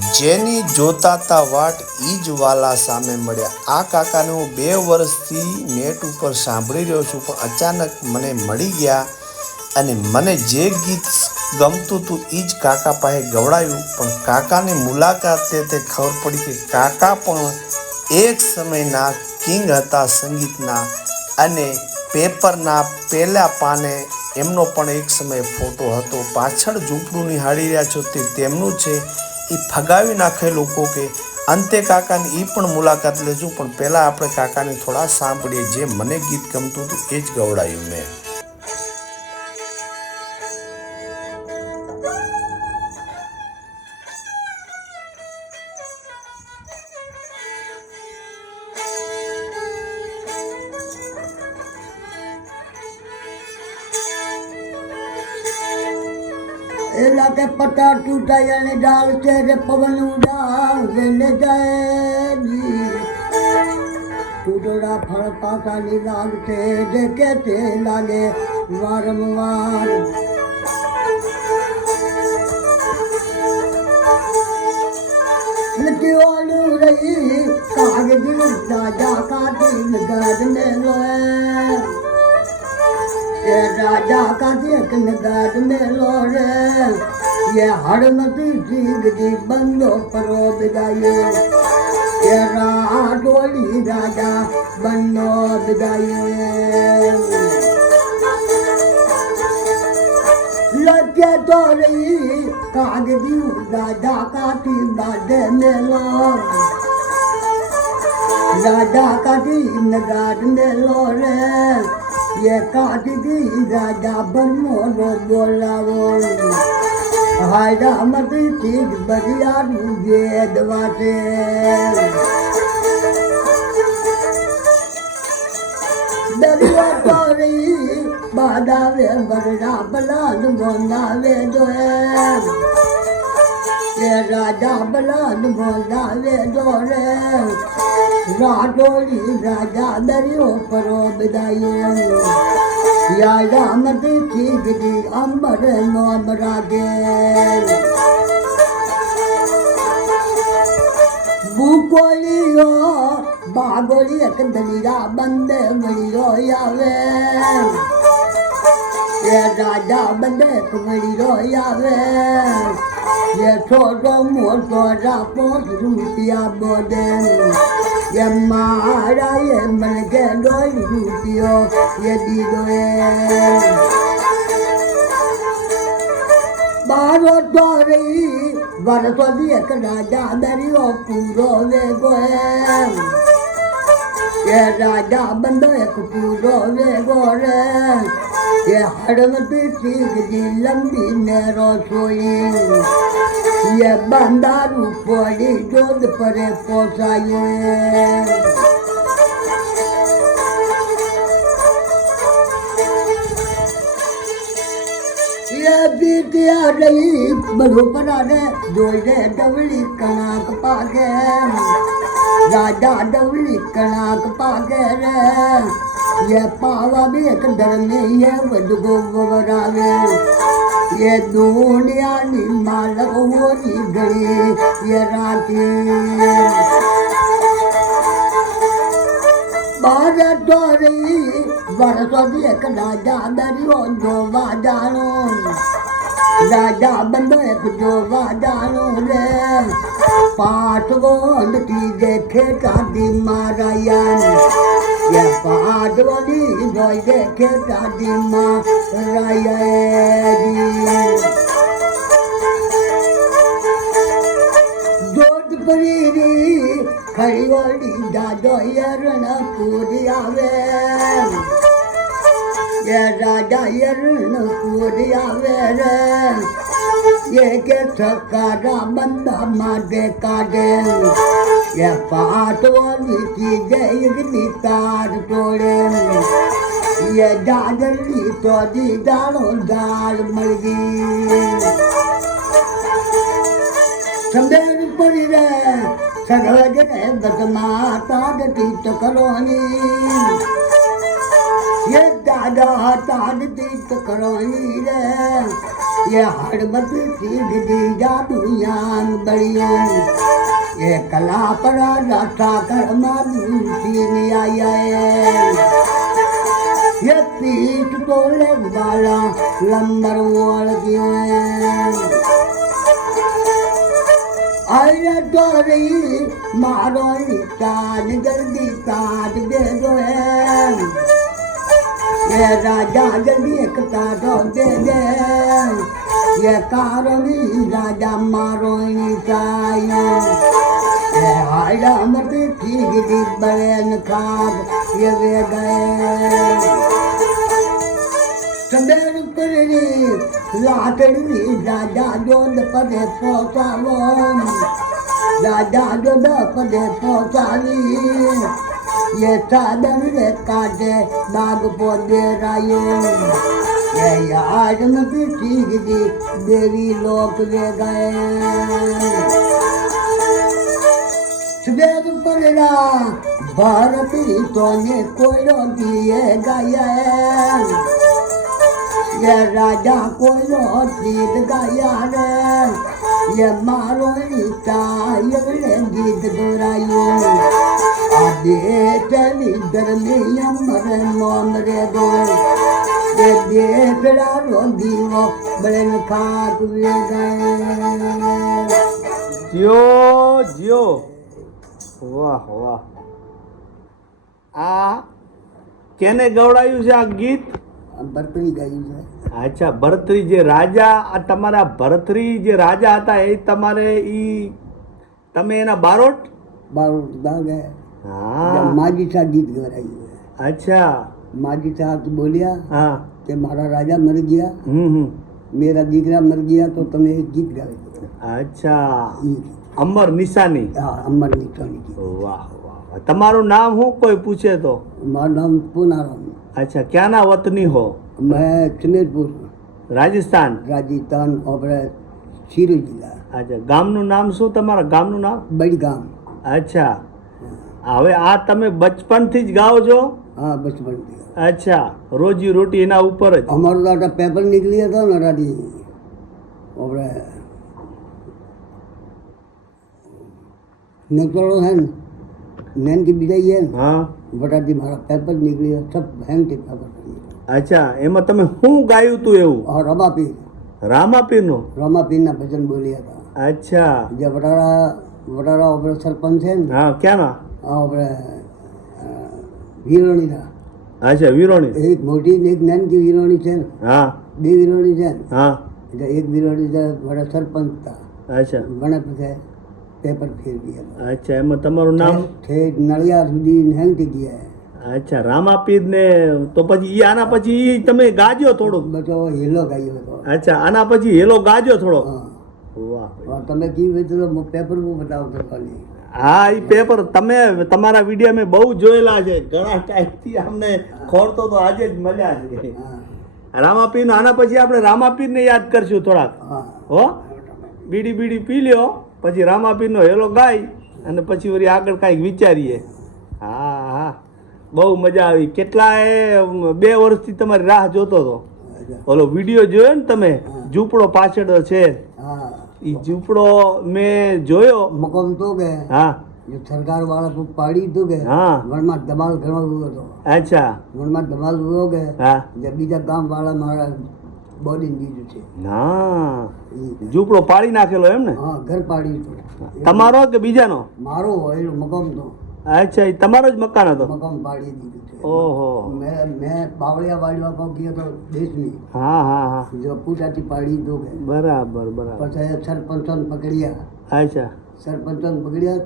જેની જોતાતા વાટ ઈજ વાલા સામે મળ્યા. આ કાકાને હું બે વર્ષથી નેટ ઉપર સાંભળી રહ્યો છું, પણ અચાનક મને મળી ગયા અને મને જે ગીત ગમતું હતું એ જ કાકા પાસે ગવડાયું, પણ કાકાની મુલાકાતે તે ખબર પડી કે કાકા પણ એક સમયના કિંગ હતા સંગીતના અને પેપરના પહેલા પાને એમનો પણ એક સમયે ફોટો હતો. પાછળ ઝૂંપડું નિહાળી રહ્યા છો તે તેમનું છે. એ ફગાવી નાખે લોકો કે અંતે કાકાની એ પણ મુલાકાત લેજો, પણ પહેલાં આપણે કાકાને થોડા સાંભળીએ. જે મને ગીત ગમતું હતું, એ જ ગવડાયું મેં. એલા કે પટા તૂટાય અને ડાલ છે રે પવન ઉડાવે ને જાય જી તૂટડા ફળ પાકાની લાગશે જે કે તે લાગે વારંવાર. ઓલું રહી કાગજ રાજા કાટી ગાડ ને લોય ये राजा का देख नगाद में लोरे ये हड़मती जीग दी बंदो परो बिदायो ये राडोली राजा बंदो बिदायो लगे तो रही कागजी राजा का ती बाडे में लो राजा का ती नगाद એ કાઢી રાજા બનવાનો બોલાવો. હાયરામતી ચીજ બરિયાનું વેદવા છે દરિયા પારી બાદાવે વરડા બલાન બોલાવે જોએ રાજા બલાન બોલાવે જોરે રાડોળી રાજા દરિયો પરો બધાયો. યા રામતી ગીરી અંબર નો અમરાગે ભૂકોળીઓ બાગોળી એક દલીરા બંદે મળીઓ આવે. એ રાજા બંદે મળીઓ આવે. છોટો મોટો રાપો રૂપિયા બોલે એ મારા એ મલકે ડોઈ રૂપિયો એ દીધો એ. બારો ડોરી વરસો દી એક રાજા દરિયો પૂરો વેગો એ રાજા બંધો એક પૂરો વેગો રે. એ હડમતી ચીગજી લંબી ને રસોઈ. એ બાંધારું પડી જોધ પરે પોસાયો. એ બીતિયા રહી બધું પરાને જોઈને ડવળી કણાક પાકે રાજા ડવળી કણાક પાકે રે એ પાવા બે ધર્મે એ વધુ વરાવે એ દુનિયાની માલક હોરી ઘડી એ રાતી બાર દોરી વરસો એક દાદા દરિયો જોવા જાણો દાદા બંધો એક જોવા જાણો રે પાઠ ગોંડ કી દેખે કાદી મારાયા એ પાઠ ગોંડી જોઈ દેખે કાદી મારાયા જોધપુરી ખરી ઓળી દાદો યરણ પૂરી આવે. યરણ પૂરી આવે રે એ કે સકારા બંદા માટે કાઢે. એ પાટોની ચીજે ઈગની તાર તોડે. એ દાદરી તો દીદાળો દાળ મળી. સંદેર પડી રે સગળ જને ગતમાં તાડતી ચકરોની જે દાદા હતા દીત કરોઈ રે એ હળબતી સીધ દીજા દુનિયાન દળિયો એ કલા પર રાઠા કર્મા દુસીની આયા એ પીઠ બોલે બાલા લંબર ઓળગ્યો અરે તોરી મારો તાજ જલ્દી તાજ દેજો એમ એ રાજા જલ્દી એક કાઢો દે દે એ કારણી રાજા મારો થાય એ હાડા મતે ફીગ દી બળેન ખાબ એ વે ગયે. ચંદર કરી લાકડી રાજા જોદ પદે પહોંચાવો. રાજા જોદ પદે પહોંચાવી. જેઠા દંડે કાઢે દાગ પોદે રાયે યાજન પીઠી ગીધી દેવી લોક વે ગયે સ્વેદ પડેલા ભારતી તોને કોઈડો દિયે ગયા રાજા કોઈડો ગીત ગાયા રે મારો ગીત ગોરાયો આદે પેલી દરમિયાન મરે મોમ રે એ દે પેલા રોંધીઓ બળે ખાટ રે જ્યો જ્યો વાહ વાહ. આ કેને ગવડાયું છે આ ગીત? બરતરી ગયું છે. અચ્છા ભરતરી જે રાજા આ તમારા ભરતરી જે રાજા હતા એ તમારે ઈ તમે એના બારોટ? બારોટ દાગે હા. માજી શાહ ગીત ગવરાયું અચ્છા. માજી શાહ બોલ્યા હા. કે મારા રાજા મરી ગયા. હમ હમ. મેરા દીકરા મર ગયા તો તમે એક ગીત ગાવી અચ્છા. અમર નિશાની. હા અમર નિશાની વાહ વાહ. તમારું નામ હું કોઈ પૂછે તો. મારું નામ પુનારામ. અચ્છા ક્યાંના વતની હો मैं सुमेरपुर રાજસ્થાન राजस्थान और सीरू जिला અચ્છા ગામનું નામ શું તમારા ગામનું નામ बड़ी गांव અચ્છા હવે આ તમે બચપનથી જ ગાઓ છો हाँ बचपन दिया અચ્છા રોજી રોટી એના ઉપર જ हमारा दादा पेपर निकलिया था ना राजी और निकलो है न, नैन की बिदाई है न, હા बटा दी हमारा पेपर निकलिया सब बैंक के पेपर निकले। અચ્છા એમાં તમે શું ગાયું તું એવું और रमा पीर રામાપીરનું रमा पीर ना भजन बोलिया था અચ્છા जब बटारा बटारा और सरपंच है न, હા ક્યાંના और वीरोणी था અચ્છા વિરોણી એક મોટી ને એક નાની વિરોણી છે ને હા બે વિરોણી છે ને હા એટલે એક વિરોણી છે મારા સરપંચ હતા અચ્છા મને પછી પેપર ફેરવી અચ્છા એમાં તમારું નામ? ઠેઠ નળિયા સુધી હેંગતી ગયા. અચ્છા રામાપીર ને તો પછી ઈ આના પછી ઈ તમે ગાજો થોડો? બધો હેલો ગાયો હતો. અચ્છા આના પછી હેલો ગાજો થોડો? વાહ તમે કીધું તો પેપર હું બતાવતો ખાલી. હા એ પેપર તમે તમારા વીડિયો મેં બહુ જોયેલા છે. ઘણા ટાઈમથી અમને ખોરતો તો આજે જ મળ્યા છે. હા. રામાપીર આના પછી આપણે રામાપીરને યાદ કરશું થોડાક. હો? બીડી બીડી પી લ્યો. પછી રામાપીરનો હેલો ગાય અને પછી વળી આગળ કાંઈક વિચારીએ. હા હા. બહુ મજા આવી. કેટલાય બે વર્ષથી તમારી રાહ જોતો હતો. ઓલો વીડિયો જોયો ને તમે? ઝૂંપડો પાછળ છે. હા. એ ઝૂંપડો મેં જોયો. મકોમ તો કે હા. જો સરકાર વાળા પાડી તો કે હા. વણમાં ધમાલ કરવા હતો. અચ્છા. વણમાં ધમાલ ગયો કે હા. જે બીજા ગામ વાળા મારા બોડીને દીધું છે. ના. ઝૂંપડો પાડી નાખેલો એમ ને હા ઘર પાડી તમારો કે બીજાનો? મારો હોય મકામ તો અચ્છા એ તમારો જ મકાન હતો? મકામ પાડી દીધું છે. ઓહો. મેં મેં બાવળિયા વાળવા પણ ગયો તો દેશની. હા હા હા. જો પૂછાથી પાડી દો બરાબર બરાબર. પછી સરપંચોને પકડ્યા. અચ્છા. સરપંચોને પકડ્યા